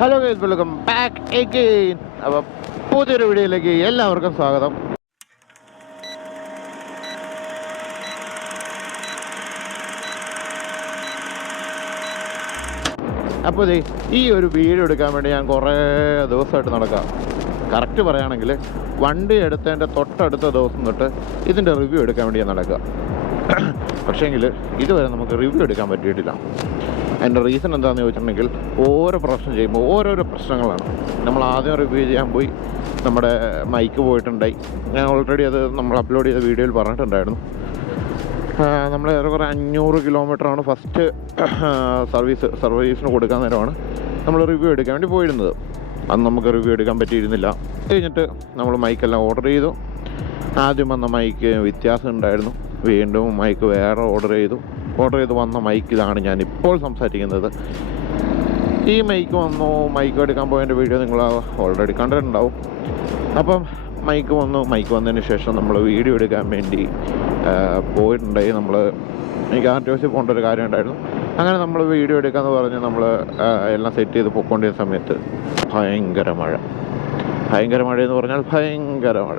Hello guys, welcome back again. അപ്പോൾ പുതിയൊരു വീഡിയോയിലേക്ക് എല്ലാവർക്കും സ്വാഗതം. അപ്പോൾ ഈ ഒരു വീഡിയോ എടുക്കാൻ വേണ്ടി ഞാൻ കുറേ ദിവസമായിട്ട് നടക്കാം. കറക്റ്റ് പറയുകയാണെങ്കിൽ വണ്ടി എടുത്തതിൻ്റെ തൊട്ടടുത്ത ദിവസം തൊട്ട് ഇതിൻ്റെ റിവ്യൂ എടുക്കാൻ വേണ്ടി ഞാൻ നടക്കുക. പക്ഷേങ്കിൽ ഇതുവരെ നമുക്ക് റിവ്യൂ എടുക്കാൻ പറ്റിയിട്ടില്ല. അതിൻ്റെ റീസൺ എന്താണെന്ന് ചോദിച്ചിട്ടുണ്ടെങ്കിൽ ഓരോ പ്രശ്നം ചെയ്യുമ്പോൾ ഓരോരോ പ്രശ്നങ്ങളാണ്. നമ്മൾ ആദ്യം റിവ്യൂ ചെയ്യാൻ പോയി നമ്മുടെ മൈക്ക് പോയിട്ടുണ്ടായി. ഞാൻ ഓൾറെഡി അത് നമ്മൾ അപ്ലോഡ് ചെയ്ത വീഡിയോയിൽ പറഞ്ഞിട്ടുണ്ടായിരുന്നു. നമ്മൾ ഏറെക്കുറെ 500 കിലോമീറ്ററാണ് ഫസ്റ്റ് സർവീസിന് കൊടുക്കാൻ നേരമാണ് നമ്മൾ റിവ്യൂ എടുക്കാൻ വേണ്ടി പോയിരുന്നത്. അന്ന് നമുക്ക് റിവ്യൂ എടുക്കാൻ പറ്റിയിരുന്നില്ല. കഴിഞ്ഞിട്ട് നമ്മൾ മൈക്കെല്ലാം ഓർഡർ ചെയ്തു. ആദ്യം വന്ന മൈക്ക് വ്യത്യാസം ഉണ്ടായിരുന്നു. വീണ്ടും മൈക്ക് വേറെ ഓർഡർ ചെയ്ത് വന്ന മൈക്ക് ഇതാണ് ഞാനിപ്പോൾ സംസാരിക്കുന്നത്. ഈ മൈക്ക് വന്നു. മൈക്ക് എടുക്കാൻ പോയതിൻ്റെ വീഡിയോ നിങ്ങൾ ഓൾറെഡി കണ്ടിട്ടുണ്ടാവും. അപ്പം മൈക്ക് വന്നതിന് ശേഷം നമ്മൾ വീഡിയോ എടുക്കാൻ വേണ്ടി പോയിട്ടുണ്ടായി. എനിക്ക് RTOC പോകേണ്ട ഒരു കാര്യം ഉണ്ടായിരുന്നു. അങ്ങനെ നമ്മൾ വീഡിയോ എടുക്കാമെന്ന് പറഞ്ഞ് നമ്മൾ എല്ലാം സെറ്റ് ചെയ്ത് പോയിക്കൊണ്ടിരുന്ന സമയത്ത് ഭയങ്കര മഴ എന്ന് പറഞ്ഞാൽ ഭയങ്കര മഴ.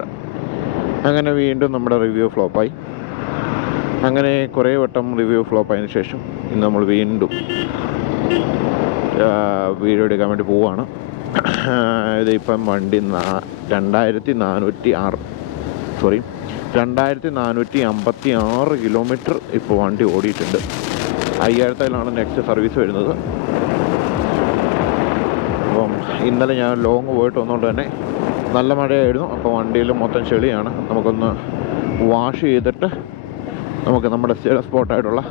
അങ്ങനെ വീണ്ടും നമ്മുടെ റിവ്യൂ ഫ്ലോപ്പായി. അങ്ങനെ കുറേ വട്ടം റിവ്യൂ ഫ്ലോപ്പായതിന് ശേഷം ഇന്ന് നമ്മൾ വീണ്ടും വീഡിയോ എടുക്കാൻ വേണ്ടി പോവുകയാണ്. ഇതിപ്പം വണ്ടി 2456 കിലോമീറ്റർ ഇപ്പോൾ വണ്ടി ഓടിയിട്ടുണ്ട്. 5000-ലാണ് നെക്സ്റ്റ് സർവീസ് വരുന്നത്. അപ്പം ഇന്നലെ ഞാൻ ലോങ് പോയിട്ട് വന്നുകൊണ്ട് തന്നെ നല്ല മഴയായിരുന്നു. അപ്പോൾ വണ്ടിയിൽ മൊത്തം ചെളിയാണ്. നമുക്കൊന്ന് വാഷ് ചെയ്തിട്ട് നമുക്ക് നമ്മുടെ സ്ഥിര സ്പോട്ടായിട്ടുള്ള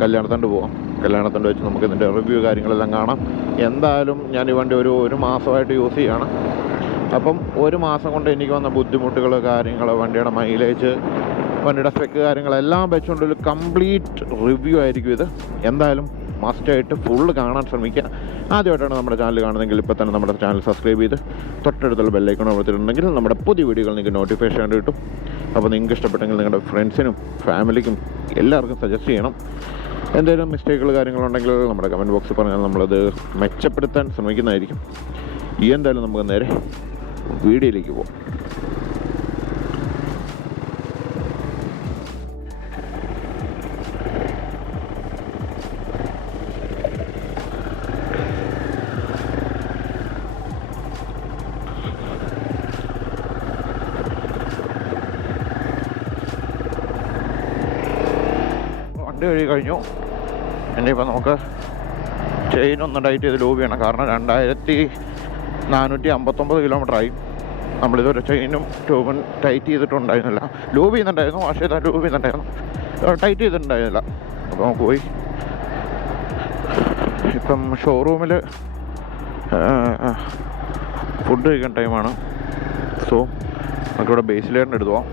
കല്യാണത്തണ്ട് പോകാം. കല്യാണത്തണ്ട് വെച്ച് നമുക്ക് ഇതിൻ്റെ റിവ്യൂ കാര്യങ്ങളെല്ലാം കാണാം. എന്തായാലും ഞാൻ ഈ വണ്ടി ഒരു മാസമായിട്ട് യൂസ് ചെയ്യുകയാണ്. അപ്പം ഒരു മാസം കൊണ്ട് എനിക്ക് വന്ന ബുദ്ധിമുട്ടുകൾ, കാര്യങ്ങൾ, വണ്ടിയുടെ മൈലേജ്, വണ്ടിയുടെ സ്പെക്ക് കാര്യങ്ങളെല്ലാം വെച്ചുകൊണ്ടൊരു കംപ്ലീറ്റ് റിവ്യൂ ആയിരിക്കും ഇത്. എന്തായാലും മസ്റ്റായിട്ട് ഫുള്ള് കാണാൻ ശ്രമിക്കുക. ആദ്യമായിട്ടാണ് നമ്മുടെ ചാനൽ കാണുന്നതെങ്കിൽ ഇപ്പോൾ തന്നെ നമ്മുടെ ചാനൽ സബ്സ്ക്രൈബ് ചെയ്ത് തൊട്ടടുത്തുള്ള ബെല്ലൈക്കൺ കൊടുത്തിട്ടുണ്ടെങ്കിൽ നമ്മുടെ പുതിയ വീഡിയോകൾ നിങ്ങൾക്ക് നോട്ടിഫിക്കേഷൻ ആയിട്ട് കിട്ടും. അപ്പോൾ നിങ്ങൾക്ക് ഇഷ്ടപ്പെട്ടെങ്കിൽ നിങ്ങളുടെ ഫ്രണ്ട്സിനും ഫാമിലിക്കും എല്ലാവർക്കും സജസ്റ്റ് ചെയ്യണം. എന്തെങ്കിലും മിസ്റ്റേക്കുകൾ കാര്യങ്ങളുണ്ടെങ്കിൽ നമ്മുടെ കമൻറ്റ് ബോക്സിൽ പറഞ്ഞാൽ നമ്മളത് മെച്ചപ്പെടുത്താൻ ശ്രമിക്കുന്നതായിരിക്കും. എന്തായാലും നമുക്ക് നേരെ വീഡിയോയിലേക്ക് പോകാം. വണ്ടി കഴുകി കഴിഞ്ഞു. ഇനിയിപ്പോൾ നമുക്ക് ചെയിനൊന്ന് ടൈറ്റ് ചെയ്ത് ലൂബ് ചെയ്യണം. കാരണം 2459 കിലോമീറ്ററായി. നമ്മളിതൊരു ചെയിനും ട്യൂബും ടൈറ്റ് ചെയ്തിട്ടുണ്ടായിരുന്നില്ല. ലൂബ് ചെയ്യുന്നുണ്ടായിരുന്നു, പക്ഷേ ഇതാ ലൂബ് ചെയ്യുന്നുണ്ടായിരുന്നു, ടൈറ്റ് ചെയ്തിട്ടുണ്ടായിരുന്നില്ല. അപ്പോൾ നമുക്ക് പോയി ഇപ്പം ഷോറൂമിൽ ഫുഡ് കഴിക്കാൻ ടൈമാണ്. സോ നമുക്കിവിടെ ബേസിലേറിൻ്റെ എടുത്തു പോവാം.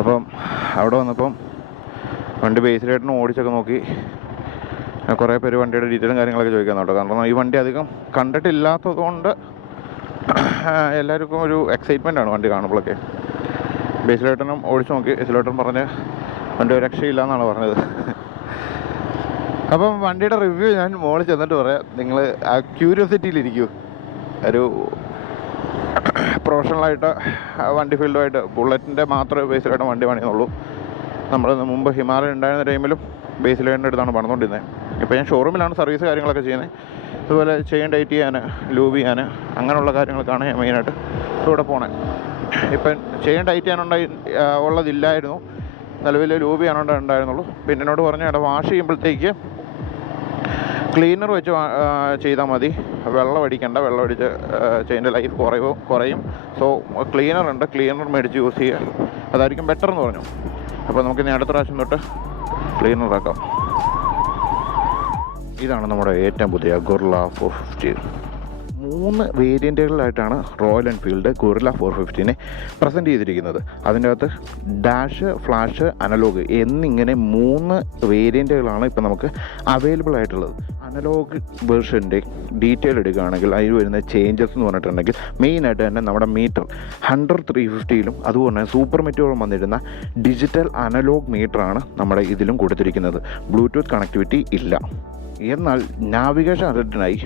അപ്പം അവിടെ വന്നപ്പം വണ്ടി ബേസിലായിട്ടൊന്ന് ഓടിച്ചൊക്കെ നോക്കി. കുറേ പേര് വണ്ടിയുടെ ഡീറ്റെയിലും കാര്യങ്ങളൊക്കെ ചോദിക്കാൻ കേട്ടോ. കാരണം ഈ വണ്ടി അധികം കണ്ടിട്ടില്ലാത്തത് കൊണ്ട് എല്ലാവർക്കും ഒരു എക്സൈറ്റ്മെൻറ്റാണ് വണ്ടി കാണുമ്പോഴൊക്കെ. ബേസിലായിട്ടനും ഓടിച്ച് നോക്കി. ബേസിലായിട്ടൻ പറഞ്ഞ് വണ്ടി ഒരു രക്ഷയില്ല എന്നാണ് പറഞ്ഞത്. അപ്പം വണ്ടിയുടെ റിവ്യൂ ഞാൻ മോളിൽ ചെന്നിട്ട് പറയാം. നിങ്ങൾ ആ ക്യൂരിയോസിറ്റിയിലിരിക്കൂ. ഒരു പ്രൊഫഷണലായിട്ട് വണ്ടി ഫീൽഡുമായിട്ട് ബുള്ളറ്റിൻ്റെ മാത്രമേ ബേസിലായിട്ട് വണ്ടി പണിയുന്നുള്ളൂ. നമ്മൾ മുമ്പ് ഹിമാലയ ഉണ്ടായിരുന്ന ടൈമിലും ബേസിലായിൻ്റെ അടുത്താണ് പണിതുകൊണ്ടിരുന്നത്. ഇപ്പോൾ ഞാൻ ഷോറൂമിലാണ് സർവീസ് കാര്യങ്ങളൊക്കെ ചെയ്യുന്നത്. അതുപോലെ ചെയിൻ ടൈറ്റ് ചെയ്യാൻ, ലൂബ് ചെയ്യാൻ, അങ്ങനെയുള്ള കാര്യങ്ങൾക്കാണ് ഞാൻ മെയിനായിട്ട് ഇവിടെ പോണത്. ഇപ്പം ചെയിൻ ടൈറ്റ് ചെയ്യാനുണ്ടായി ഉള്ളതില്ലായിരുന്നു. നിലവിൽ ലൂബ് ചെയ്യാനുണ്ടായിരുന്നുള്ളൂ. പിന്നെ എന്നോട് പറഞ്ഞു, വാഷ് ചെയ്യുമ്പോഴത്തേക്ക് ക്ലീനർ വെച്ച് ചെയ്താൽ മതി, വെള്ളം അടിക്കേണ്ട. വെള്ളം അടിച്ച് ചെയിൻ്റെ ലൈഫ് കുറയും. സോ ക്ലീനർ ഉണ്ട്, ക്ലീനർ മേടിച്ച് യൂസ് ചെയ്യുക, അതായിരിക്കും ബെറ്റർ എന്ന് പറഞ്ഞു. അപ്പോൾ നമുക്ക് ഇനി അടുത്ത പ്രാവശ്യം തൊട്ട് ക്ലീനറാക്കാം. ഇതാണ് നമ്മുടെ ഏറ്റവും പുതിയ ഗൊറില്ല 450. 3 വേരിയൻറ്റുകളിലായിട്ടാണ് റോയൽ എൻഫീൽഡ് ഗൊറില്ല 450നെ പ്രസൻറ്റ് ചെയ്തിരിക്കുന്നത്. അതിൻ്റെ അകത്ത് ഡാഷ്, ഫ്ലാഷ്, അനലോഗ് എന്നിങ്ങനെ 3 വേരിയൻറ്റുകളാണ് ഇപ്പോൾ നമുക്ക് അവൈലബിൾ ആയിട്ടുള്ളത്. അനലോഗ് വേർഷൻ്റെ ഡീറ്റെയിൽ എടുക്കുകയാണെങ്കിൽ അതിൽ വരുന്ന ചേഞ്ചസ് എന്ന് പറഞ്ഞിട്ടുണ്ടെങ്കിൽ മെയിനായിട്ട് തന്നെ നമ്മുടെ മീറ്റർ 100/350ലും അതുപോലെ തന്നെ സൂപ്പർ മീറ്ററും വന്നിരുന്ന ഡിജിറ്റൽ അനലോഗ് മീറ്ററാണ് നമ്മുടെ ഇതിലും കൊടുത്തിരിക്കുന്നത്. ബ്ലൂടൂത്ത് കണക്ടിവിറ്റി ഇല്ല. എന്നാൽ നാവിഗേഷൻ അസിസ്റ്റൻ്റായി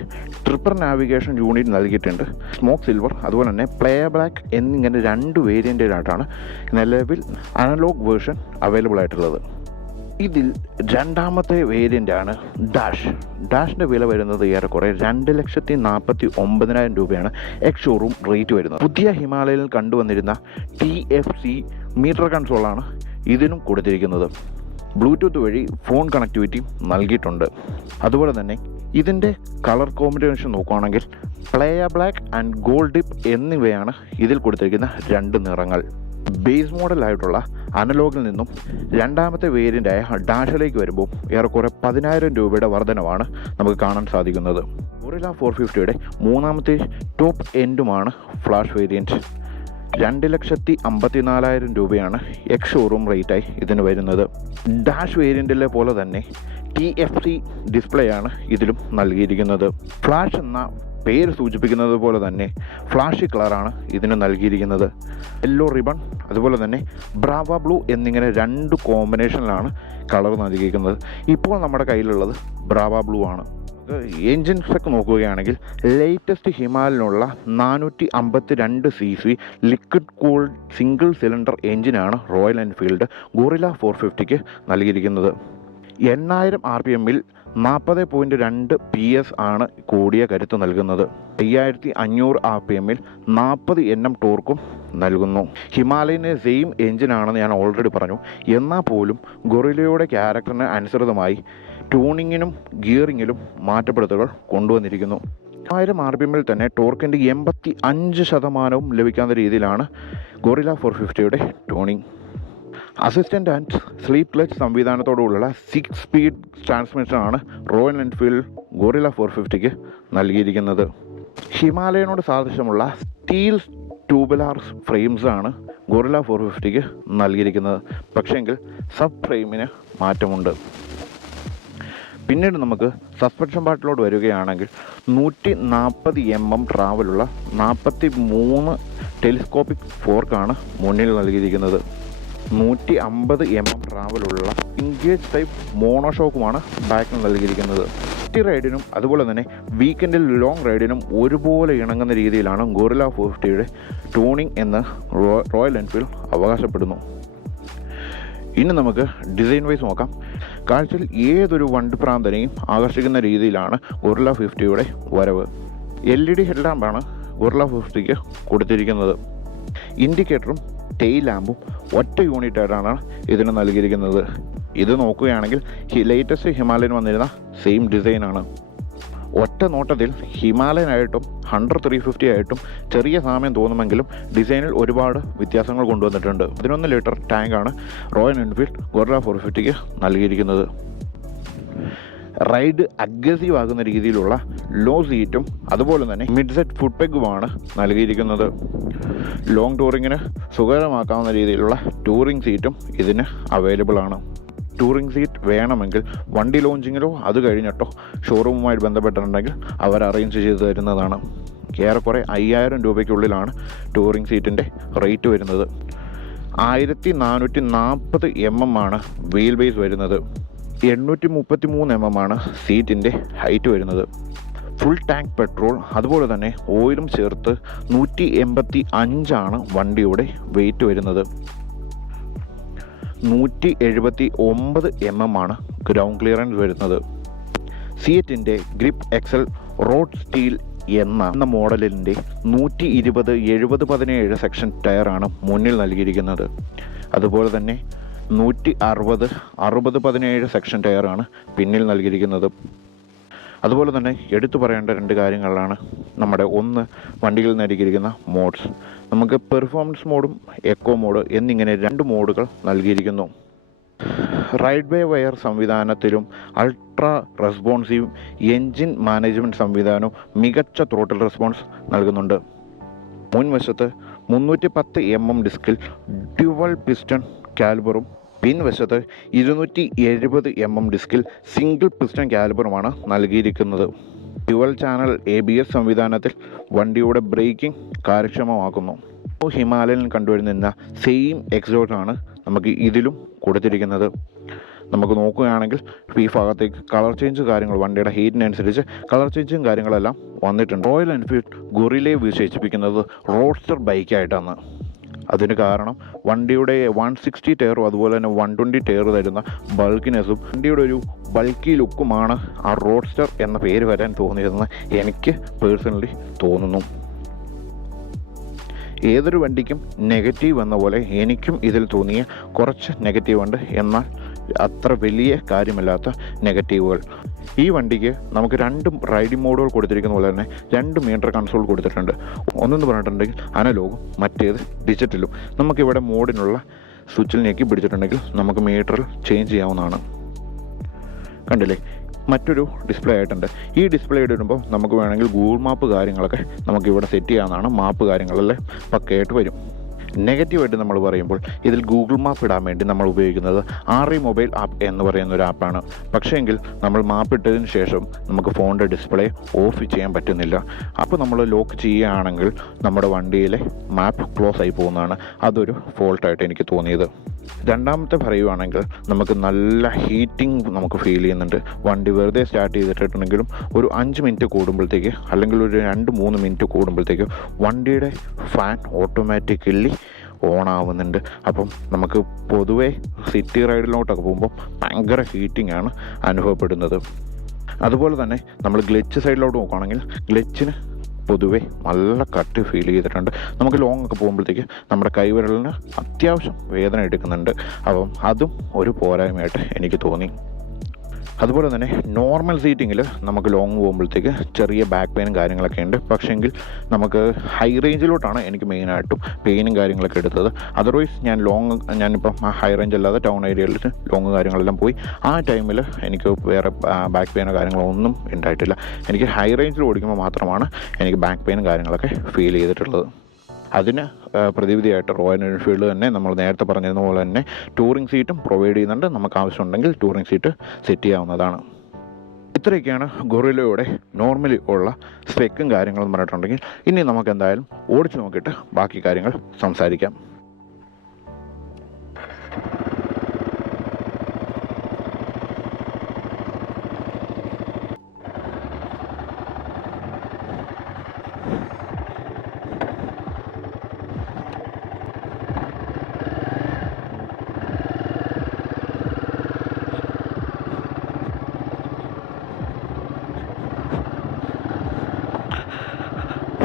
ട്രിപ്പർ നാവിഗേഷൻ യൂണിറ്റ് നൽകിയിട്ടുണ്ട്. സ്മോക്ക് സിൽവർ അതുപോലെ തന്നെ പ്ലേ ബാക്ക് എന്നിങ്ങനെ 2 വേരിയൻറ്റിലായിട്ടാണ് നിലവിൽ അനലോഗ് വേർഷൻ അവൈലബിൾ ആയിട്ടുള്ളത്. ഇതിൽ രണ്ടാമത്തെ വേരിയൻ്റാണ് ഡാഷ്. ഡാഷിൻ്റെ വില വരുന്നത് ഏറെക്കുറെ 2,49,000 രൂപയാണ് എക്സ് ഷോറൂം റേറ്റ് വരുന്നത്. പുതിയ ഹിമാലയയിൽ കണ്ടുവന്നിരുന്ന TFC മീറ്റർ കൺസോളാണ് ഇതിനും കൊടുത്തിരിക്കുന്നത്. ബ്ലൂടൂത്ത് വഴി ഫോൺ കണക്ടിവിറ്റി നൽകിയിട്ടുണ്ട്. അതുപോലെ തന്നെ ഇതിൻ്റെ കളർ കോമ്പിനേഷൻ നോക്കുകയാണെങ്കിൽ play black and gold dip എന്നിവയാണ് ഇതിൽ കൊടുത്തിരിക്കുന്ന 2 നിറങ്ങൾ. ബേസ് മോഡലായിട്ടുള്ള അനലോഗിൽ നിന്നും രണ്ടാമത്തെ വേരിയൻ്റായ ഡാഷിലേക്ക് വരുമ്പോൾ ഏറെക്കുറെ 10,000 രൂപയുടെ വർധനവാണ് നമുക്ക് കാണാൻ സാധിക്കുന്നത്. ഗൊറില്ല 450യുടെ 3ാമത്തെ ടോപ്പ് എൻഡുമാണ് ഫ്ലാഷ് വേരിയൻറ്റ്. 2,54,000 രൂപയാണ് എക്സ് ഷോറൂം റേറ്റായി ഇതിന് വരുന്നത്. ഡാഷ് വേരിയൻറ്റിലെ പോലെ തന്നെ TFC ഡിസ്പ്ലേ ആണ് ഇതിലും നൽകിയിരിക്കുന്നത്. ഫ്ലാഷ് എന്ന പേര് സൂചിപ്പിക്കുന്നത് പോലെ തന്നെ ഫ്ലാഷി കളറാണ് ഇതിന് നൽകിയിരിക്കുന്നത്. യെല്ലോ റിബൺ അതുപോലെ തന്നെ ബ്രാവ ബ്ലൂ എന്നിങ്ങനെ 2 കോമ്പിനേഷനിലാണ് കളർ നൽകിയിരിക്കുന്നത്. ഇപ്പോൾ നമ്മുടെ കയ്യിലുള്ളത് ബ്രാവ ബ്ലൂ ആണ്. എൻജിൻസൊക്കെ നോക്കുകയാണെങ്കിൽ ലേറ്റസ്റ്റ് ഹിമാലയനുള്ള 452 cc liquid cooled single cylinder എൻജിനാണ് റോയൽ എൻഫീൽഡ് ഗൊറില്ല 450ക്ക് നൽകിയിരിക്കുന്നത്. 8,000 RPMൽ 40.2 PS ആണ് കൂടിയ കരുത്ത് നൽകുന്നത്. 5,500 RPMൽ 40 Nm ടോർക്കും നൽകുന്നു. ഹിമാലയന് സെയിം എൻജിനാണെന്ന് ഞാൻ ഓൾറെഡി പറഞ്ഞു. എന്നാൽ പോലും ഗൊറില്ലയുടെ ക്യാരക്ടറിന് അനുസൃതമായി ട്യൂണിങ്ങിനും ഗിയറിങ്ങിലും മാറ്റപ്പെടുത്തലുകൾ കൊണ്ടുവന്നിരിക്കുന്നു. 1000 RPMൽ തന്നെ ടോർക്കിൻ്റെ 85% ലഭിക്കാവുന്ന രീതിയിലാണ് ഗൊറില്ല 450യുടെ tuning. Assistant and slip clutch സംവിധാനത്തോടുള്ള 6 സ്പീഡ് ട്രാൻസ്മിഷനാണ് റോയൽ എൻഫീൽഡ് ഗൊറില്ല 450ക്ക് നൽകിയിരിക്കുന്നത്. ഹിമാലയനോട് സാദൃശ്യമുള്ള സ്റ്റീൽ ട്യൂബുലാർ ഫ്രെയിംസാണ് ഗൊറില്ല 450ക്ക് നൽകിയിരിക്കുന്നത്. പക്ഷേങ്കിൽ സബ് ഫ്രെയിമിന് മാറ്റമുണ്ട്. പിന്നീട് നമുക്ക് സസ്പെൻഷൻ പാർട്ടിലോട്ട് വരികയാണെങ്കിൽ 140 mm ട്രാവലുള്ള 43 ടെലിസ്കോപ്പിക് ഫോർക്കാണ് മുന്നിൽ നൽകിയിരിക്കുന്നത്. 150 mm ട്രാവലുള്ള ഇൻഗേജ് ടൈപ്പ് മോണോഷോക്കുമാണ് ബാക്കിൽ നൽകിയിരിക്കുന്നത്. സിറ്റി റൈഡിനും അതുപോലെ തന്നെ വീക്കെൻഡിൽ ലോങ് റൈഡിനും ഒരുപോലെ ഇണങ്ങുന്ന രീതിയിലാണ് ഗൊറില്ല 450യുടെ ട്യൂണിംഗ് എന്ന് റോയൽ എൻഫീൽഡ് അവകാശപ്പെടുന്നു. ഇനി നമുക്ക് ഡിസൈൻ വൈസ് നോക്കാം. കാഴ്ചയിൽ ഏതൊരു വണ്ടിപ്രാന്തനെയും ആകർഷിക്കുന്ന രീതിയിലാണ് ഗൊറില്ല 50യുടെ വരവ്. LED ഹെഡ്ലാമ്പാണ് ഗൊറില്ല 50ക്ക് കൊടുത്തിരിക്കുന്നത്. ഇൻഡിക്കേറ്ററും ടെയിൽ ലാമ്പും ഒറ്റ യൂണിറ്റായിട്ടാണ് ഇതിന് നൽകിയിരിക്കുന്നത്. ഇത് നോക്കുകയാണെങ്കിൽ ലേറ്റസ്റ്റ് ഹിമാലയൻ വന്നിരുന്ന സെയിം ഡിസൈനാണ്. ഒറ്റ നോട്ടത്തിൽ ഹിമാലയനായിട്ടും 100/350 ആയിട്ടും ചെറിയ സാമ്യം തോന്നുമെങ്കിലും ഡിസൈനിൽ ഒരുപാട് വ്യത്യാസങ്ങൾ കൊണ്ടുവന്നിട്ടുണ്ട്. 11 ലിറ്റർ ടാങ്കാണ് റോയൽ എൻഫീൽഡ് ഗൊറില്ല 450ക്ക് നൽകിയിരിക്കുന്നത്. റൈഡ് അഗ്രസീവ് ആകുന്ന രീതിയിലുള്ള ലോ സീറ്റും അതുപോലെ തന്നെ മിഡ് സെറ്റ് ഫുഡ് പെഗുമാണ് നൽകിയിരിക്കുന്നത്. ലോങ് ടൂറിങ്ങിന് സുഖകരമാക്കാവുന്ന രീതിയിലുള്ള ടൂറിംഗ് സീറ്റും ഇതിന് അവൈലബിൾ ആണ്. ടൂറിംഗ് സീറ്റ് വേണമെങ്കിൽ വണ്ടി ലോഞ്ചിങ്ങിലോ അത് കഴിഞ്ഞിട്ടോ ഷോറൂമുമായി ബന്ധപ്പെട്ടിട്ടുണ്ടെങ്കിൽ അവർ അറേഞ്ച് ചെയ്ത് തരുന്നതാണ്. ഏറെക്കുറെ 5,000 രൂപയ്ക്കുള്ളിലാണ് ടൂറിംഗ് സീറ്റിൻ്റെ റേറ്റ് വരുന്നത്. 1440 mm ആണ് വീൽ ബേസ് വരുന്നത്. 833 mm ആണ് സീറ്റിൻ്റെ ഹൈറ്റ് വരുന്നത്. ഫുൾ ടാങ്ക് പെട്രോൾ അതുപോലെ തന്നെ ഓയിലും ചേർത്ത് 185 വണ്ടിയുടെ വെയിറ്റ് വരുന്നത്. 179 mm ആണ് ഗ്രൗണ്ട് ക്ലിയറൻസ് വരുന്നത്. സിയറ്റിൻ്റെ ഗ്രിപ്പ് എക്സൽ റോഡ് സ്റ്റീൽ എന്ന മോഡലിൻ്റെ 120/70/17 സെക്ഷൻ ടയറാണ് മുന്നിൽ നൽകിയിരിക്കുന്നത്. അതുപോലെ തന്നെ 160/60/17 സെക്ഷൻ ടയറാണ് പിന്നിൽ നൽകിയിരിക്കുന്നത്. അതുപോലെ തന്നെ എടുത്തു പറയേണ്ട 2 കാര്യങ്ങളാണ് നമ്മുടെ ഒന്ന് വണ്ടിയിൽ നൽകിയിരിക്കുന്ന മോഡ്സ്. നമുക്ക് പെർഫോമൻസ് മോഡും എക്കോ മോഡ് എന്നിങ്ങനെ 2 മോഡുകൾ നൽകിയിരിക്കുന്നു. റൈഡ് ബൈ വയർ സംവിധാനത്തിലും അൾട്രാ റെസ്പോൺസീവ് എൻജിൻ മാനേജ്മെൻറ്റ് സംവിധാനവും മികച്ച ത്രോട്ടിൽ റെസ്പോൺസ് നൽകുന്നുണ്ട്. മുൻവശത്ത് 310 mm ഡിസ്കിൽ ഡ്യുവൽ പിസ്റ്റൺ കാലിബറും പിൻവശത്ത് 270 mm ഡിസ്കിൽ സിംഗിൾ പിസ്റ്റൺ കാലിബറുമാണ് നൽകിയിരിക്കുന്നത്. ഡ്യുവൽ ചാനൽ ABS സംവിധാനത്തിൽ വണ്ടിയുടെ ബ്രേക്കിംഗ് കാര്യക്ഷമമാക്കുന്നു. ഹിമാലയൻ കണ്ടുവരുന്ന സെയിം എക്സോട്ടാണ് നമുക്ക് ഇതിലും കൊടുത്തിരിക്കുന്നത്. നമുക്ക് നോക്കുകയാണെങ്കിൽ ഈ ഭാഗത്തേക്ക് കളർ ചേഞ്ച് കാര്യങ്ങൾ വണ്ടിയുടെ ഹീറ്റിനനുസരിച്ച് കളർ ചേഞ്ചും കാര്യങ്ങളെല്ലാം വന്നിട്ടുണ്ട്. റോയൽ എൻഫീൽഡ് ഗൊറില്ലയെ വിശേഷിപ്പിക്കുന്നത് റോഡ്സ്റ്റർ ബൈക്കായിട്ടാണ്. അതിന് കാരണം വണ്ടിയുടെ 160 ടയറും അതുപോലെ തന്നെ 120 ടയർ തരുന്ന ബൾക്കിനെസ്സും വണ്ടിയുടെ ഒരു ബൾക്കി ലുക്കുമാണ് ആ റോഡ്സ്റ്റർ എന്ന പേര് വരാൻ തോന്നിയതെന്ന് എനിക്ക് പേഴ്സണലി തോന്നുന്നു. ഏതൊരു വണ്ടിക്കും നെഗറ്റീവ് എന്ന പോലെ എനിക്കും ഇതിൽ തോന്നിയ കുറച്ച് നെഗറ്റീവ് ഉണ്ട്, എന്നാൽ അത്ര വലിയ കാര്യമില്ലാത്ത നെഗറ്റീവുകൾ. ഈ വണ്ടിക്ക് നമുക്ക് 2 റൈഡിംഗ് മോഡുകൾ കൊടുത്തിരിക്കുന്ന പോലെ തന്നെ 2 മീറ്റർ കൺസോൾ കൊടുത്തിട്ടുണ്ട്. ഒന്നെന്ന് പറഞ്ഞിട്ടുണ്ടെങ്കിൽ അനലോഗും മറ്റേത് ഡിജിറ്റലും. നമുക്കിവിടെ മോഡിനുള്ള സ്വിച്ചിൽ ഞെക്കി പിടിച്ചിട്ടുണ്ടെങ്കിൽ നമുക്ക് മീറ്റർ ചേഞ്ച് ചെയ്യാവുന്നതാണ്. കണ്ടില്ലേ, മറ്റൊരു ഡിസ്പ്ലേ ആയിട്ടുണ്ട്. ഈ ഡിസ്പ്ലേ ഇടുമ്പോൾ നമുക്ക് വേണമെങ്കിൽ ഗൂഗിൾ മാപ്പ് കാര്യങ്ങളൊക്കെ നമുക്കിവിടെ സെറ്റ് ചെയ്യാവുന്നതാണ്. മാപ്പ് കാര്യങ്ങളെല്ലാം പക്കയായിട്ട് വരും. നെഗറ്റീവായിട്ട് നമ്മൾ പറയുമ്പോൾ ഇതിൽ ഗൂഗിൾ മാപ്പ് ഇടാൻ വേണ്ടി നമ്മൾ ഉപയോഗിക്കുന്നത് RE മൊബൈൽ ആപ്പ് എന്ന് പറയുന്ന ഒരു ആപ്പാണ്. പക്ഷേങ്കിൽ നമ്മൾ മാപ്പ് ഇട്ടതിന് ശേഷം നമുക്ക് ഫോണിൻ്റെ ഡിസ്പ്ലേ ഓഫ് ചെയ്യാൻ പറ്റുന്നില്ല. അപ്പോൾ നമ്മൾ ലോക്ക് ചെയ്യുകയാണെങ്കിൽ നമ്മുടെ വണ്ടിയിലെ മാപ്പ് ക്ലോസ് ആയി പോകുന്നതാണ്. അതൊരു ഫോൾട്ടായിട്ട് എനിക്ക് തോന്നിയത്. രണ്ടാമത്തെ പറയുവാണെങ്കിൽ നമുക്ക് നല്ല ഹീറ്റിംഗ് നമുക്ക് ഫീൽ ചെയ്യുന്നുണ്ട്. വണ്ടി വെറുതെ സ്റ്റാർട്ട് ചെയ്തിട്ടുണ്ടെങ്കിലും ഒരു 5 മിനിറ്റ് കൂടുമ്പോഴത്തേക്ക് അല്ലെങ്കിൽ ഒരു 2-3 മിനിറ്റ് കൂടുമ്പോഴത്തേക്ക് വണ്ടിയുടെ ഫാൻ ഓട്ടോമാറ്റിക്കലി ഓണാവുന്നുണ്ട്. അപ്പം നമുക്ക് പൊതുവേ സിറ്റി റൈഡിലോട്ടൊക്കെ പോകുമ്പോൾ ഭയങ്കര ഹീറ്റിംഗ് ആണ് അനുഭവപ്പെടുന്നത്. അതുപോലെ തന്നെ നമ്മൾ ഗ്ലിച്ച് സൈഡിലോട്ട് നോക്കുകയാണെങ്കിൽ ഗ്ലിച്ചിന് പൊതുവേ നല്ല കട്ട് ഫീൽ ചെയ്തിട്ടുണ്ട്. നമുക്ക് ലോങ് ഒക്കെ പോകുമ്പോഴത്തേക്ക് നമ്മുടെ കൈവിരലിന് അത്യാവശ്യം വേദന എടുക്കുന്നുണ്ട്. അപ്പം അതും ഒരു പോരായ്മയായിട്ട് എനിക്ക് തോന്നി. അതുപോലെ തന്നെ നോർമൽ സീറ്റിങ്ങിൽ നമുക്ക് ലോങ് പോകുമ്പോഴത്തേക്ക് ചെറിയ ബാക്ക് പെയിനും കാര്യങ്ങളൊക്കെ ഉണ്ട്. പക്ഷേങ്കിൽ നമുക്ക് ഹൈ റേഞ്ചിലോട്ടാണ് എനിക്ക് മെയിനായിട്ടും പെയിനും കാര്യങ്ങളൊക്കെ എടുത്തത്. അതർവൈസ് ഞാനിപ്പം ഹൈ റേഞ്ച് അല്ലാതെ ടൗൺ ഏരിയയിൽ ലോങ് കാര്യങ്ങളെല്ലാം പോയി ആ ടൈമിൽ എനിക്ക് വേറെ ബാക്ക് പെയിനോ കാര്യങ്ങളോ ഒന്നും ഉണ്ടായിട്ടില്ല. എനിക്ക് ഹൈ റേഞ്ചിൽ ഓടിക്കുമ്പോൾ മാത്രമാണ് എനിക്ക് ബാക്ക് പെയിനും കാര്യങ്ങളൊക്കെ ഫീൽ ചെയ്തിട്ടുള്ളത്. അതിന് പ്രതിവിധിയായിട്ട് റോയൽ എൻഫീൽഡ് തന്നെ നമ്മൾ നേരത്തെ പറഞ്ഞിരുന്ന പോലെ തന്നെ ടൂറിംഗ് സീറ്റും പ്രൊവൈഡ് ചെയ്യുന്നുണ്ട്. നമുക്ക് ആവശ്യമുണ്ടെങ്കിൽ ടൂറിംഗ് സീറ്റ് സെറ്റ് ചെയ്യാവുന്നതാണ്. ഇത്രയൊക്കെയാണ് ഗൊറില്ലയുടെ നോർമലി ഉള്ള സ്പെക്കും കാര്യങ്ങളും പറഞ്ഞിട്ടുണ്ടെങ്കിൽ ഇനി നമുക്ക് എന്തായാലും ഓടിച്ചു നോക്കിയിട്ട് ബാക്കി കാര്യങ്ങൾ സംസാരിക്കാം.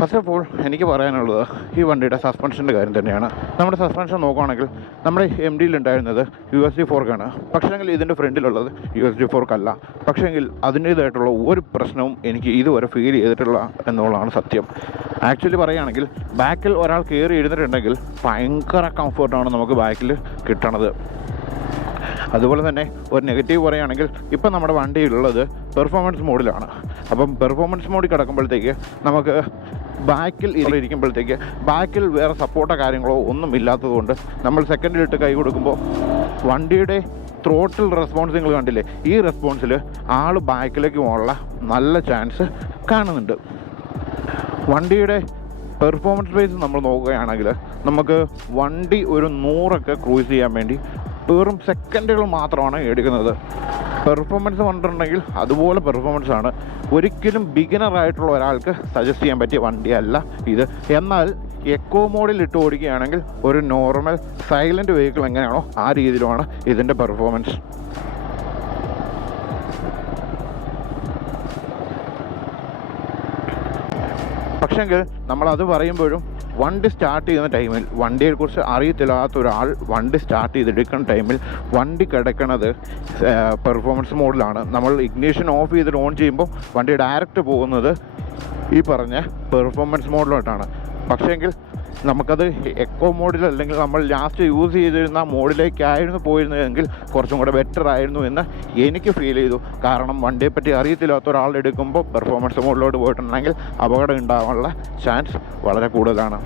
ഫസ്റ്റ് ഓഫ് ഓൾ എനിക്ക് പറയാനുള്ളത് ഈ വണ്ടിയുടെ സസ്പെൻഷൻ്റെ കാര്യം തന്നെയാണ്. നമ്മുടെ സസ്പെൻഷൻ നോക്കുകയാണെങ്കിൽ നമ്മുടെ MDയിൽ ഉണ്ടായിരുന്നത് USB 4 പക്ഷേങ്കിൽ ഇതിൻ്റെ ഫ്രണ്ടിലുള്ളത് USB 4 അല്ല. പക്ഷേങ്കിൽ അതിൻ്റേതായിട്ടുള്ള ഒരു പ്രശ്നവും എനിക്ക് ഇതുവരെ ഫീൽ ചെയ്തിട്ടുള്ള എന്നുള്ളതാണ് സത്യം. ആക്ച്വലി പറയുകയാണെങ്കിൽ ബാക്കിൽ ഒരാൾ കയറി ഇരുന്നിട്ടുണ്ടെങ്കിൽ ഭയങ്കര കംഫർട്ടാണ് നമുക്ക് ബാക്കിൽ കിട്ടണത്. അതുപോലെ തന്നെ ഒരു നെഗറ്റീവ് പറയുകയാണെങ്കിൽ ഇപ്പം നമ്മുടെ വണ്ടിയിലുള്ളത് പെർഫോമൻസ് മോഡിലാണ്. അപ്പം പെർഫോമൻസ് മോഡിൽ കിടക്കുമ്പോഴത്തേക്ക് നമുക്ക് ബാക്കിൽ ഇരിക്കുമ്പോഴത്തേക്ക് ബാക്കിൽ വേറെ സപ്പോർട്ടോ കാര്യങ്ങളോ ഒന്നും ഇല്ലാത്തതുകൊണ്ട് നമ്മൾ സെക്കൻഡിലിട്ട് കൈ കൊടുക്കുമ്പോൾ വണ്ടിയുടെ ത്രോട്ടിൽ റെസ്പോൺസ് നിങ്ങൾ കണ്ടില്ലേ, ഈ റെസ്പോൺസിൽ ആൾ ബാക്കിലേക്ക് പോകാനുള്ള നല്ല ചാൻസ് കാണുന്നുണ്ട്. വണ്ടിയുടെ പെർഫോമൻസ് ബേസ് നമ്മൾ നോക്കുകയാണെങ്കിൽ നമുക്ക് വണ്ടി ഒരു 100 ക്രൂസ് ചെയ്യാൻ വേണ്ടി വെറും സെക്കൻഡുകൾ മാത്രമാണ് എടുക്കുന്നത്. പെർഫോമൻസ് പറഞ്ഞിട്ടുണ്ടെങ്കിൽ അതുപോലെ പെർഫോമൻസ് ആണ്. ഒരിക്കലും ബിഗിനറായിട്ടുള്ള ഒരാൾക്ക് സജസ്റ്റ് ചെയ്യാൻ പറ്റിയ വണ്ടിയല്ല ഇത്. എന്നാൽ എക്കോ മോഡിൽ ഇട്ട് ഓടിക്കുകയാണെങ്കിൽ ഒരു നോർമൽ സൈലൻറ്റ് വെഹിക്കിൾ എങ്ങനെയാണോ ആ രീതിയിലുമാണ് ഇതിൻ്റെ പെർഫോമൻസ്. പക്ഷെങ്കിൽ നമ്മളത് പറയുമ്പോഴും വണ്ടി സ്റ്റാർട്ട് ചെയ്യുന്ന ടൈമിൽ വണ്ടിയെക്കുറിച്ച് അറിയത്തില്ലാത്ത ഒരാൾ വണ്ടി സ്റ്റാർട്ട് ചെയ്തെടുക്കുന്ന ടൈമിൽ വണ്ടി കിടക്കണത് പെർഫോമൻസ് മോഡിലാണ്. നമ്മൾ ഇഗ്നിഷൻ ഓഫ് ചെയ്തിട്ട് ഓൺ ചെയ്യുമ്പോൾ വണ്ടി ഡയറക്റ്റ് പോകുന്നത് ഈ പറഞ്ഞ പെർഫോമൻസ് മോഡിലോട്ടാണ്. പക്ഷേങ്കിൽ നമുക്കത് എക്കോ മോഡിൽ അല്ലെങ്കിൽ നമ്മൾ ലാസ്റ്റ് യൂസ് ചെയ്തിരുന്ന മോഡിലേക്കായിരുന്നു പോയിരുന്നതെങ്കിൽ കുറച്ചും കൂടെ ബെറ്റർ ആയിരുന്നു എന്ന് എനിക്ക് ഫീൽ ചെയ്തു. കാരണം വണ്ടിയെപ്പറ്റി അറിയത്തില്ലാത്ത ഒരാളെടുക്കുമ്പോൾ പെർഫോമൻസ് മോഡിലോട്ട് പോയിട്ടുണ്ടെങ്കിൽ അപകടം ഉണ്ടാകാനുള്ള ചാൻസ് വളരെ കൂടുതലാണ്.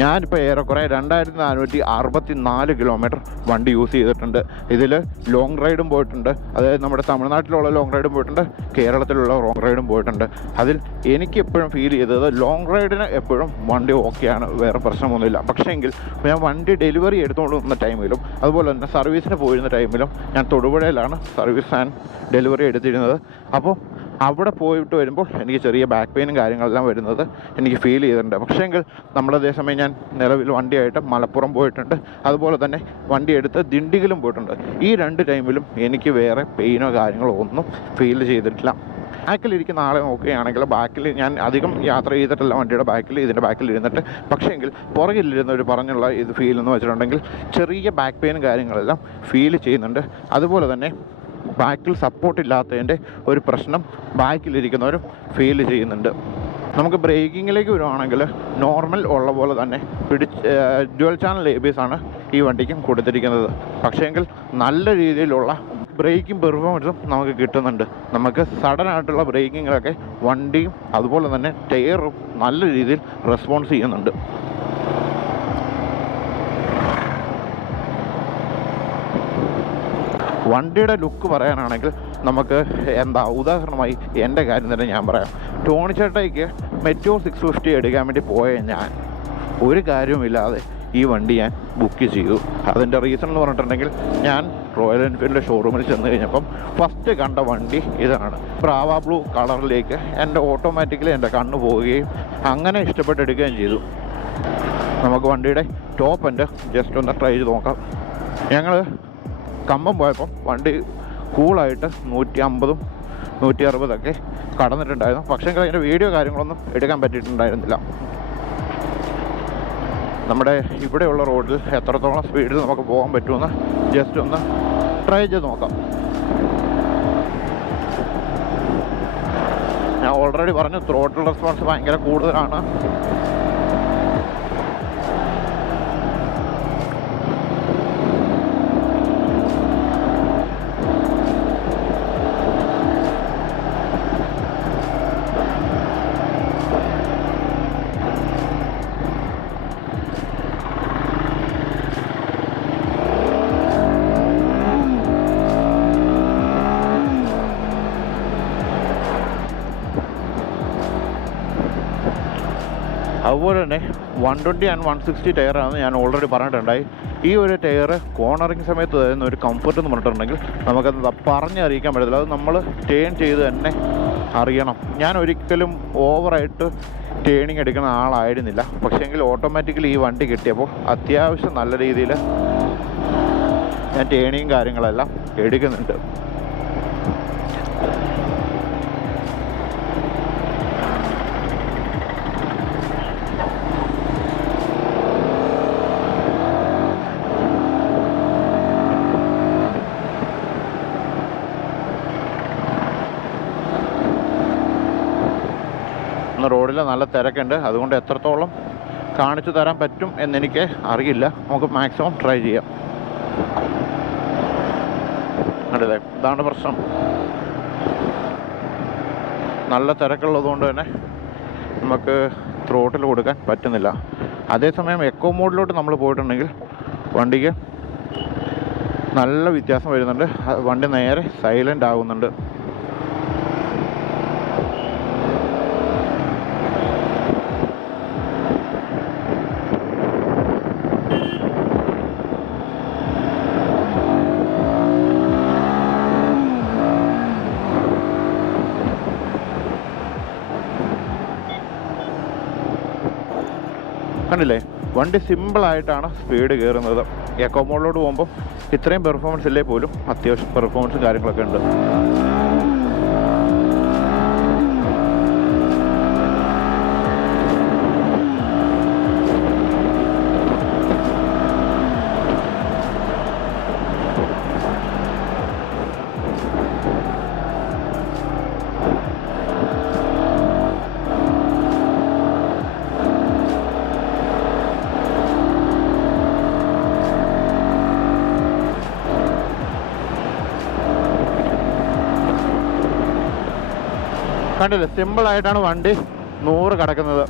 ഞാനിപ്പോൾ ഏറെക്കുറെ 2464 കിലോമീറ്റർ വണ്ടി യൂസ് ചെയ്തിട്ടുണ്ട്. ഇതിൽ ലോങ് റൈഡും പോയിട്ടുണ്ട്, അതായത് നമ്മുടെ തമിഴ്നാട്ടിലുള്ള ലോങ് റൈഡും പോയിട്ടുണ്ട്, കേരളത്തിലുള്ള ലോങ് റൈഡും പോയിട്ടുണ്ട്. അതിൽ എനിക്ക് എപ്പോഴും ഫീൽ ചെയ്തത് ലോങ് റൈഡിന് എപ്പോഴും വണ്ടി ഓക്കെയാണ്, വേറെ പ്രശ്നമൊന്നുമില്ല. പക്ഷേങ്കിൽ ഞാൻ വണ്ടി ഡെലിവറി എടുത്തുകൊണ്ട് വന്ന ടൈമിലും അതുപോലെ തന്നെ സർവീസിന് പോയിരുന്ന ടൈമിലും ഞാൻ തൊടുപുഴയിലാണ് സർവീസ് ആൻഡ് ഡെലിവറി എടുത്തിരുന്നത്. അപ്പോൾ അവിടെ പോയിട്ട് വരുമ്പോൾ എനിക്ക് ചെറിയ ബാക്ക് പെയിനും കാര്യങ്ങളെല്ലാം വരുന്നത് എനിക്ക് ഫീൽ ചെയ്തിട്ടുണ്ട്. പക്ഷേങ്കിൽ നമ്മുടെ അതേസമയം ഞാൻ നിലവിൽ വണ്ടിയായിട്ട് മലപ്പുറം പോയിട്ടുണ്ട്, അതുപോലെ തന്നെ വണ്ടി എടുത്ത് ദിണ്ടിഗലും പോയിട്ടുണ്ട്. ഈ 2 ടൈമിലും എനിക്ക് വേറെ പെയിനോ കാര്യങ്ങളോ ഒന്നും ഫീൽ ചെയ്തിട്ടില്ല. ബാക്കിലിരിക്കുന്ന ആളെ നോക്കുകയാണെങ്കിൽ ബാക്കിൽ ഞാൻ അധികം യാത്ര ചെയ്തിട്ടില്ല വണ്ടിയുടെ ബാക്കിൽ, ഇതിൻ്റെ ബാക്കിൽ ഇരുന്നിട്ട്. പക്ഷേങ്കിൽ പുറകിലിരുന്നവർ പറഞ്ഞുള്ള ഇത് ഫീൽ എന്ന് വെച്ചിട്ടുണ്ടെങ്കിൽ ചെറിയ ബാക്ക് പെയിനും കാര്യങ്ങളെല്ലാം ഫീൽ ചെയ്യുന്നുണ്ട്. അതുപോലെ തന്നെ ബാക്കിൽ സപ്പോർട്ടില്ലാത്തതിൻ്റെ ഒരു പ്രശ്നം ബാക്കിലിരിക്കുന്നവരും ഫീൽ ചെയ്യുന്നുണ്ട്. നമുക്ക് ബ്രേക്കിങ്ങിലേക്ക് വരുവാണെങ്കിൽ നോർമൽ ഉള്ള പോലെ തന്നെ ഡ്യുവൽ ചാനൽ ABS ആണ് ഈ വണ്ടിക്കും കൊടുത്തിരിക്കുന്നത്. പക്ഷേങ്കിൽ നല്ല രീതിയിലുള്ള ബ്രേക്കിംഗ് പെർഫോമൻസും നമുക്ക് കിട്ടുന്നുണ്ട്. നമുക്ക് സഡനായിട്ടുള്ള ബ്രേക്കിങ്ങിലൊക്കെ വണ്ടിയും അതുപോലെ തന്നെ ടയറും നല്ല രീതിയിൽ റെസ്പോൺസ് ചെയ്യുന്നുണ്ട്. വണ്ടിയുടെ ലുക്ക് പറയാനാണെങ്കിൽ നമുക്ക് ഉദാഹരണമായി എൻ്റെ കാര്യം തന്നെ ഞാൻ പറയാം. ടോണിച്ചേട്ടയ്ക്ക് മെറ്റോർ 650 എടുക്കാൻ വേണ്ടി പോയ ഞാൻ ഒരു കാര്യവുമില്ലാതെ ഈ വണ്ടി ഞാൻ ബുക്ക് ചെയ്തു. അതിൻ്റെ റീസൺ എന്ന് പറഞ്ഞിട്ടുണ്ടെങ്കിൽ ഞാൻ റോയൽ എൻഫീൽഡിൻ്റെ ഷോറൂമിൽ ചെന്ന് കഴിഞ്ഞപ്പം ഫസ്റ്റ് കണ്ട വണ്ടി ഇതാണ്. ബ്രാവ ബ്ലൂ കളറിലേക്ക് എൻ്റെ ഓട്ടോമാറ്റിക്കലി എൻ്റെ കണ്ണ് പോവുകയും അങ്ങനെ ഇഷ്ടപ്പെട്ടെടുക്കുകയും ചെയ്തു. നമുക്ക് വണ്ടിയുടെ ടോപ്പ് എൻ്റെ ജസ്റ്റ് ഒന്ന് ട്രൈ ചെയ്ത് നോക്കാം. ഞങ്ങൾ കമ്പം പോയപ്പം വണ്ടി കൂളായിട്ട് 150, 160 കടന്നിട്ടുണ്ടായിരുന്നു. പക്ഷേ അതിൻ്റെ വീഡിയോ കാര്യങ്ങളൊന്നും എടുക്കാൻ പറ്റിയിട്ടുണ്ടായിരുന്നില്ല. നമ്മുടെ ഇവിടെയുള്ള റോഡിൽ എത്രത്തോളം സ്പീഡിൽ നമുക്ക് പോകാൻ പറ്റുമെന്ന് ജസ്റ്റ് ഒന്ന് ട്രൈ ചെയ്ത് നോക്കാം. ഞാൻ ഓൾറെഡി പറഞ്ഞു ത്രോട്ടിൽ റെസ്പോൺസ് ഭയങ്കര കൂടുതലാണ്. അതുപോലെ തന്നെ 120 and 160 ടയറാണെന്ന് ഞാൻ ഓൾറെഡി പറഞ്ഞിട്ടുണ്ടായി. ഈ ഒരു ടയർ കോർണറിങ് സമയത്ത് തരുന്ന ഒരു കംഫർട്ട് എന്ന് പറഞ്ഞിട്ടുണ്ടെങ്കിൽ നമുക്കത് പറഞ്ഞറിയിക്കാൻ പറ്റത്തില്ല. അത് നമ്മൾ ടേൺ ചെയ്ത് തന്നെ അറിയണം. ഞാൻ ഒരിക്കലും ഓവറായിട്ട് ടേണിങ് എടുക്കുന്ന ആളായിരുന്നില്ല. പക്ഷേങ്കിൽ ഓട്ടോമാറ്റിക്കലി ഈ വണ്ടി കിട്ടിയപ്പോൾ അത്യാവശ്യം നല്ല രീതിയിൽ ഞാൻ ടേണിങ് കാര്യങ്ങളെല്ലാം എടുക്കുന്നുണ്ട്. റോഡിൽ നല്ല തിരക്കുണ്ട്, അതുകൊണ്ട് എത്രത്തോളം കാണിച്ചു തരാൻ പറ്റും എന്നെനിക്ക് അറിയില്ല. നമുക്ക് മാക്സിമം ട്രൈ ചെയ്യാം. അതെ, ഇതാണ് പ്രശ്നം. നല്ല തിരക്കുള്ളതുകൊണ്ട് തന്നെ നമുക്ക് ത്രോട്ടിൽ കൊടുക്കാൻ പറ്റുന്നില്ല. അതേസമയം എക്കോ മോഡിലോട്ട് നമ്മൾ പോയിട്ടുണ്ടെങ്കിൽ വണ്ടിക്ക് നല്ല വ്യത്യാസം വരുന്നുണ്ട്. വണ്ടി നേരെ സൈലൻ്റ് ആകുന്നുണ്ട്. കണ്ടില്ലേ, വണ്ടി സിമ്പിളായിട്ടാണ് സ്പീഡ് കയറുന്നത്. എക്കോ മോഡിലോട്ട് പോകുമ്പോൾ ഇത്രയും പെർഫോമൻസ് ഇല്ലേ പോലും അത്യാവശ്യം പെർഫോമൻസും കാര്യങ്ങളൊക്കെ ഉണ്ട്. കണ്ടില്ലേ, സിമ്പിളായിട്ടാണ് വണ്ടി 100 കിടക്കുന്നത്.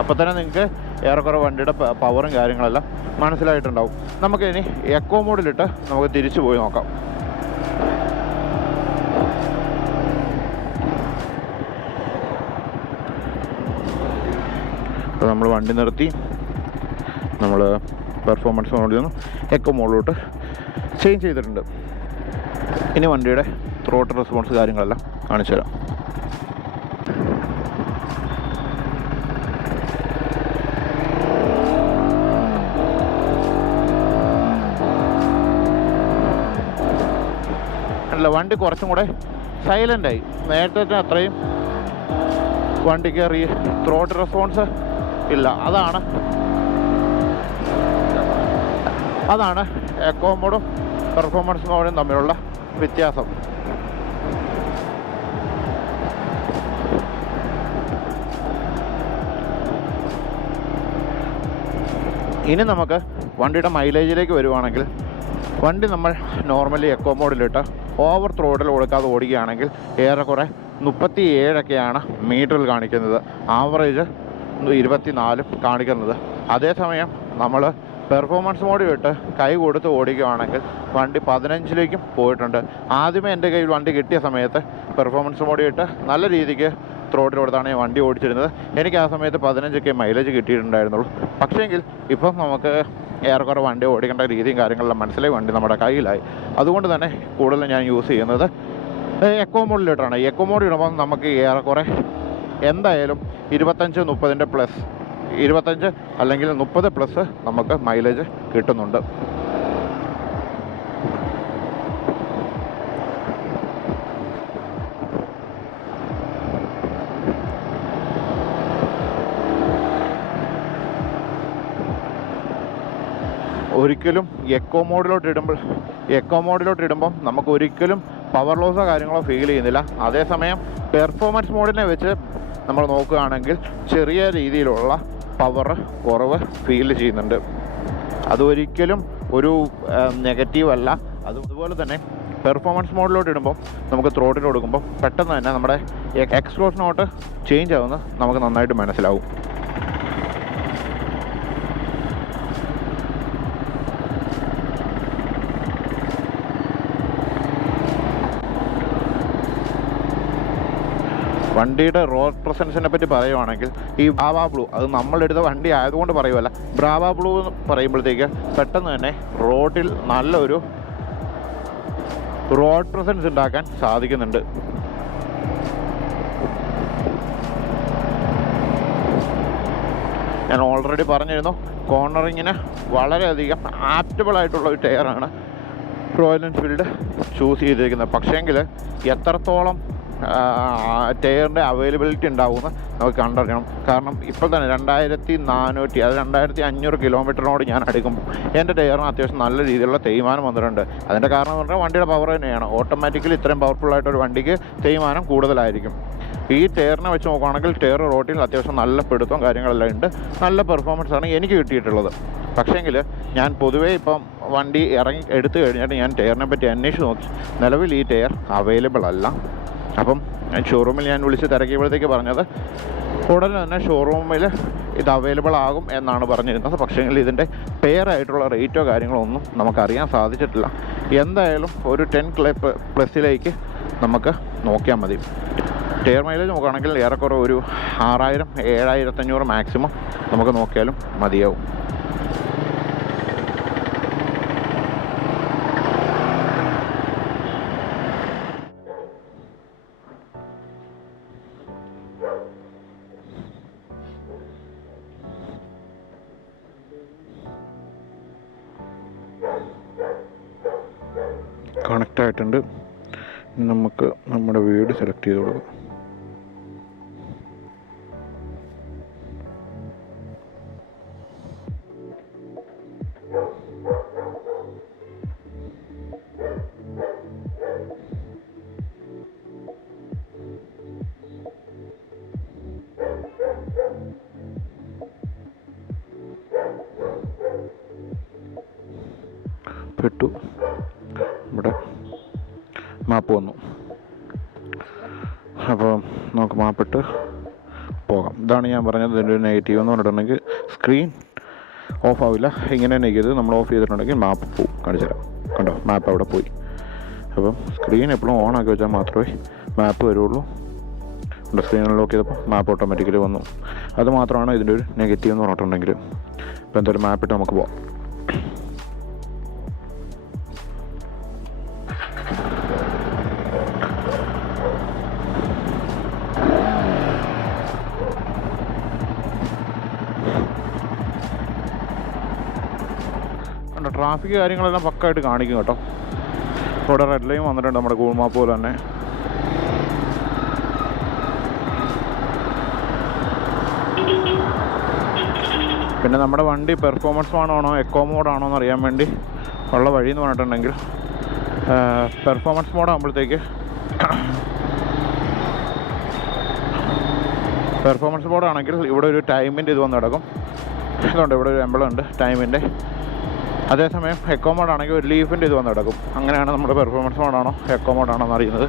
അപ്പോൾ തന്നെ നിങ്ങൾക്ക് ഏറെക്കുറെ വണ്ടിയുടെ പവറും കാര്യങ്ങളെല്ലാം മനസ്സിലായിട്ടുണ്ടാവും. നമുക്കിനി എക്കോ മോഡിലിട്ട് നമുക്ക് തിരിച്ചു പോയി നോക്കാം. അപ്പോൾ നമ്മൾ വണ്ടി നിർത്തി നമ്മൾ പെർഫോമൻസ് മോഡിൽ നിന്ന് എക്കോ മോഡിലോട്ട് ചേഞ്ച് ചെയ്തിട്ടുണ്ട്. ഇനി വണ്ടിയുടെ ത്രോട്ട് റെസ്പോൺസ് കാര്യങ്ങളെല്ലാം കാണിച്ചു തരാം. അല്ല, വണ്ടി കുറച്ചും കൂടെ സൈലൻ്റായി. നേരത്തെ അത്രയും വണ്ടിക്ക് ത്രോട്ട് റെസ്പോൺസ് ഇല്ല. അതാണ് എക്കോ മോഡും പെർഫോമൻസ് മോഡും തമ്മിലുള്ള വ്യത്യാസം. ഇനി നമുക്ക് വണ്ടിയുടെ മൈലേജിലേക്ക് വരുവാണെങ്കിൽ, വണ്ടി നമ്മൾ നോർമലി എക്കോ മോഡിലിട്ട് ഓവർ ത്രോട്ടിൽ കൊടുക്കാതെ ഓടിക്കുകയാണെങ്കിൽ ഏറെക്കുറെ 37ഒക്കെയാണ് മീറ്ററിൽ കാണിക്കുന്നത്. ആവറേജ് 24 കാണിക്കുന്നത്. അതേസമയം നമ്മൾ പെർഫോമൻസ് മോഡിൽ ഇട്ട് കൈ കൊടുത്ത് ഓടിക്കുകയാണെങ്കിൽ വണ്ടി 15ലേക്കും പോയിട്ടുണ്ട്. ആദ്യമേ എൻ്റെ കയ്യിൽ വണ്ടി കിട്ടിയ സമയത്ത് പെർഫോമൻസ് മോഡിൽ ഇട്ട് നല്ല രീതിക്ക് ത്രോട്ടിൽ കൊടുത്താണ് ഞാൻ വണ്ടി ഓടിച്ചിരുന്നത്. എനിക്ക് ആ സമയത്ത് 15ഒക്കെ മൈലേജ് കിട്ടിയിട്ടുണ്ടായിരുന്നുള്ളൂ. പക്ഷേങ്കിൽ ഇപ്പം നമുക്ക് ഏറെക്കുറെ വണ്ടി ഓടിക്കേണ്ട രീതിയും കാര്യങ്ങളെല്ലാം മനസ്സിലായി, വണ്ടി നമ്മുടെ കയ്യിലായി. അതുകൊണ്ട് തന്നെ കൂടുതലും ഞാൻ യൂസ് ചെയ്യുന്നത് എക്കോ മോഡിലിട്ടാണ്. എക്കോ മോഡിൽ ഇടുമ്പോൾ നമുക്ക് ഏറെക്കുറെ എന്തായാലും 25-30 പ്ലസ്, 25 അല്ലെങ്കിൽ 30 പ്ലസ് നമുക്ക് മൈലേജ് കിട്ടുന്നുണ്ട്. ഒരിക്കലും എക്കോ മോഡിലോട്ട് ഇടുമ്പം നമുക്ക് ഒരിക്കലും പവർ ലോസോ കാര്യങ്ങളോ ഫീൽ ചെയ്യുന്നില്ല. അതേസമയം പെർഫോമൻസ് മോഡിനെ വെച്ച് നമ്മൾ നോക്കുകയാണെങ്കിൽ ചെറിയ രീതിയിലുള്ള പവർ കുറവ് ഫീൽ ചെയ്യുന്നുണ്ട്. അതൊരിക്കലും ഒരു നെഗറ്റീവ് അല്ല. അതുപോലെ തന്നെ പെർഫോമൻസ് മോഡിലോട്ട് ഇടുമ്പോൾ നമുക്ക് ത്രോട്ടിൽ കൊടുക്കുമ്പോൾ പെട്ടെന്ന് തന്നെ നമ്മുടെ എക്സ്പ്ലോഷൻ നോട്ട് ചേഞ്ച് ആവുന്നത് നമുക്ക് നന്നായിട്ട് മനസ്സിലാവും. വണ്ടിയുടെ റോഡ് പ്രസൻസിനെ പറ്റി പറയുവാണെങ്കിൽ, ഈ ബ്രാവ ബ്ലൂ, അത് നമ്മളെടുത്ത വണ്ടി ആയതുകൊണ്ട് പറയുമല്ല, ബ്രാവ ബ്ലൂ എന്ന് പറയുമ്പോഴത്തേക്ക് പെട്ടെന്ന് തന്നെ റോഡിൽ നല്ലൊരു റോഡ് പ്രസൻസ് ഉണ്ടാക്കാൻ സാധിക്കുന്നുണ്ട്. ഞാൻ ഓൾറെഡി പറഞ്ഞിരുന്നു, കോർണറിങ്ങിന് വളരെയധികം ആപ്റ്റബിൾ ആയിട്ടുള്ള ഒരു ടയറാണ് റോയൽ എൻഫീൽഡ് ചൂസ് ചെയ്തിരിക്കുന്നത്. പക്ഷേങ്കിൽ എത്രത്തോളം ടയറിൻ്റെ അവൈലബിലിറ്റി ഉണ്ടാവുമെന്ന് നമുക്ക് കണ്ടറിയണം. കാരണം ഇപ്പോൾ തന്നെ 2400 അത് 2500 കിലോമീറ്ററിനോട് ഞാൻ അടുക്കുമ്പോൾ എൻ്റെ ടയറിന് അത്യാവശ്യം നല്ല രീതിയിലുള്ള തേയ്മാനം വന്നിട്ടുണ്ട്. അതിൻ്റെ കാരണം എന്ന് പറഞ്ഞാൽ വണ്ടിയുടെ പവർ തന്നെയാണ്. ഓട്ടോമാറ്റിക്കലി ഇത്രയും പവർഫുള്ളായിട്ടൊരു വണ്ടിക്ക് തേയ്മാനം കൂടുതലായിരിക്കും. ഈ ടയറിനെ വെച്ച് നോക്കുകയാണെങ്കിൽ ടയർ റോട്ടിൽ അത്യാവശ്യം നല്ല പിടുത്തവും കാര്യങ്ങളെല്ലാം ഉണ്ട്. നല്ല പെർഫോമൻസാണ് എനിക്ക് കിട്ടിയിട്ടുള്ളത്. പക്ഷേങ്കിൽ ഞാൻ പൊതുവേ ഇപ്പം വണ്ടി എടുത്തു കഴിഞ്ഞിട്ട് ഞാൻ ടയറിനെ പറ്റി അന്വേഷിച്ച് നോക്കി. നിലവിൽ ഈ ടയർ അവൈലബിൾ അല്ല. അപ്പം ഷോറൂമിൽ ഞാൻ വിളിച്ച് തിരക്കിയപ്പോഴത്തേക്ക് പറഞ്ഞത് ഉടനെ തന്നെ ഷോറൂമിൽ ഇത് അവൈലബിൾ ആകും എന്നാണ് പറഞ്ഞിരുന്നത്. പക്ഷേങ്കിൽ ഇതിൻ്റെ പെയറായിട്ടുള്ള റേറ്റോ കാര്യങ്ങളോ ഒന്നും നമുക്കറിയാൻ സാധിച്ചിട്ടില്ല. എന്തായാലും ഒരു 10 പ്ലസിലേക്ക് നമുക്ക് നോക്കിയാൽ മതി. ടയർ മൈലേജ് നോക്കുകയാണെങ്കിൽ ഏറെക്കുറെ ഒരു 6000-7500 മാക്സിമം നമുക്ക് നോക്കിയാലും മതിയാവും. കണക്റ്റ് ആയിട്ടുണ്ട്. നമുക്ക് നമ്മുടെ വീട് സെലക്ട് ചെയ്ത് കൊടുക്കാം. പെട്ടു, ഇവിടെ മാപ്പ് വന്നു. അപ്പോൾ നമുക്ക് മാപ്പിട്ട് പോകാം. ഇതാണ് ഞാൻ പറഞ്ഞത് ഇതിൻ്റെ ഒരു നെഗറ്റീവ് എന്ന് പറഞ്ഞിട്ടുണ്ടെങ്കിൽ സ്ക്രീൻ ഓഫ് ആവില്ല. ഇങ്ങനെ തന്നെ ചെയ്ത് നമ്മൾ ഓഫ് ചെയ്തിട്ടുണ്ടെങ്കിൽ മാപ്പ് പോവും. കാണിച്ചു തരാം, കണ്ടോ മാപ്പ് അവിടെ പോയി. അപ്പം സ്ക്രീൻ എപ്പോഴും ഓൺ ആക്കി വെച്ചാൽ മാത്രമേ മാപ്പ് വരുള്ളൂ. നമ്മുടെ സ്ക്രീനിൽ ലോക്ക് ചെയ്തപ്പോൾ മാപ്പ് ഓട്ടോമാറ്റിക്കലി വന്നു. അത് മാത്രമാണ് ഇതിൻ്റെ ഒരു നെഗറ്റീവ് എന്ന് പറഞ്ഞിട്ടുണ്ടെങ്കിൽ. ഇപ്പോൾ എന്തായാലും മാപ്പിട്ട് നമുക്ക് പോകാം. ട്രാഫിക് കാര്യങ്ങളെല്ലാം പക്കായിട്ട് കാണിക്കും കേട്ടോ. ഇവിടെ റെഡ് ലൈൻ വന്നിട്ടുണ്ട് നമ്മുടെ ഗൂഗിൾ മാപ്പ് പോലെ തന്നെ. പിന്നെ നമ്മുടെ വണ്ടി പെർഫോമൻസ് മോഡാണോ എക്കോ മോഡാണോ എന്ന് അറിയാൻ വേണ്ടി ഉള്ള വഴി എന്ന് പറഞ്ഞിട്ടുണ്ടെങ്കിൽ പെർഫോമൻസ് മോഡാകുമ്പോഴത്തേക്ക് പെർഫോമൻസ് മോഡാണെങ്കിൽ ഇവിടെ ഒരു ടൈമിൻ്റെ ഇത് വന്ന് കിടക്കും. ഇതുണ്ട്, ഇവിടെ ഒരു എംബ്ലം ഉണ്ട് ടൈമിൻ്റെ. അതേസമയം എക്കോ മോഡാണെങ്കിൽ ഒരു ലീഫിൻ്റെ ഇത് വന്ന് കിടക്കും. അങ്ങനെയാണ് നമ്മുടെ പെർഫോമൻസ് മോഡാണോ എക്കോ മോഡാണോ എന്ന് അറിയുന്നത്.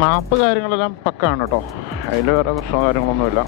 മാപ്പ് കാര്യങ്ങളെല്ലാം പക്കാണ് കേട്ടോ. അതിൽ വേറെ പ്രശ്നമോ കാര്യങ്ങളൊന്നുമില്ല.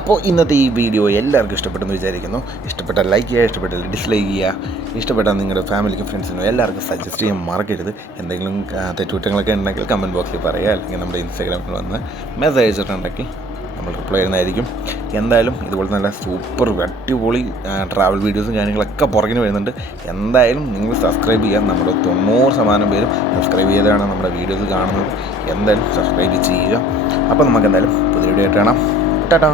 അപ്പോൾ ഇന്നത്തെ ഈ വീഡിയോ എല്ലാവർക്കും ഇഷ്ടപ്പെട്ടെന്ന് വിചാരിക്കുന്നു. ഇഷ്ടപ്പെട്ടാൽ ലൈക്ക് ചെയ്യുക, ഇഷ്ടപ്പെട്ടാൽ ഡിസ്ലൈക്ക് ചെയ്യുക, ഇഷ്ടപ്പെട്ടാൽ നിങ്ങളുടെ ഫാമിലിക്കും ഫ്രണ്ട്സിനും എല്ലാവർക്കും സജസ്റ്റ് ചെയ്യാൻ മറക്കരുത്. എന്തെങ്കിലും തെറ്റുകുറ്റങ്ങളൊക്കെ ഉണ്ടെങ്കിൽ കമൻറ്റ് ബോക്സിൽ പറയുക, അല്ലെങ്കിൽ നമ്മുടെ ഇൻസ്റ്റാഗ്രാമിൽ വന്ന് മെസ്സേജ് അയച്ചിട്ടുണ്ടെങ്കിൽ നമ്മൾ റിപ്ലൈ ചെയ്യുന്നതായിരിക്കും. എന്തായാലും ഇതുപോലെ നല്ല സൂപ്പർ അടിപൊളി ട്രാവൽ വീഡിയോസും കാര്യങ്ങളൊക്കെ പുറകിന് വരുന്നുണ്ട്. എന്തായാലും നിങ്ങൾ സബ്സ്ക്രൈബ് ചെയ്യാൻ, നമ്മുടെ 90% പേരും സബ്സ്ക്രൈബ് ചെയ്താണ് നമ്മുടെ വീഡിയോസ് കാണുന്നത്. എന്തായാലും സബ്സ്ക്രൈബ് ചെയ്യുക. അപ്പോൾ നമുക്ക് എന്തായാലും പുതിയ വീഡിയോ ആയിട്ട് കാണാം. Ta-da!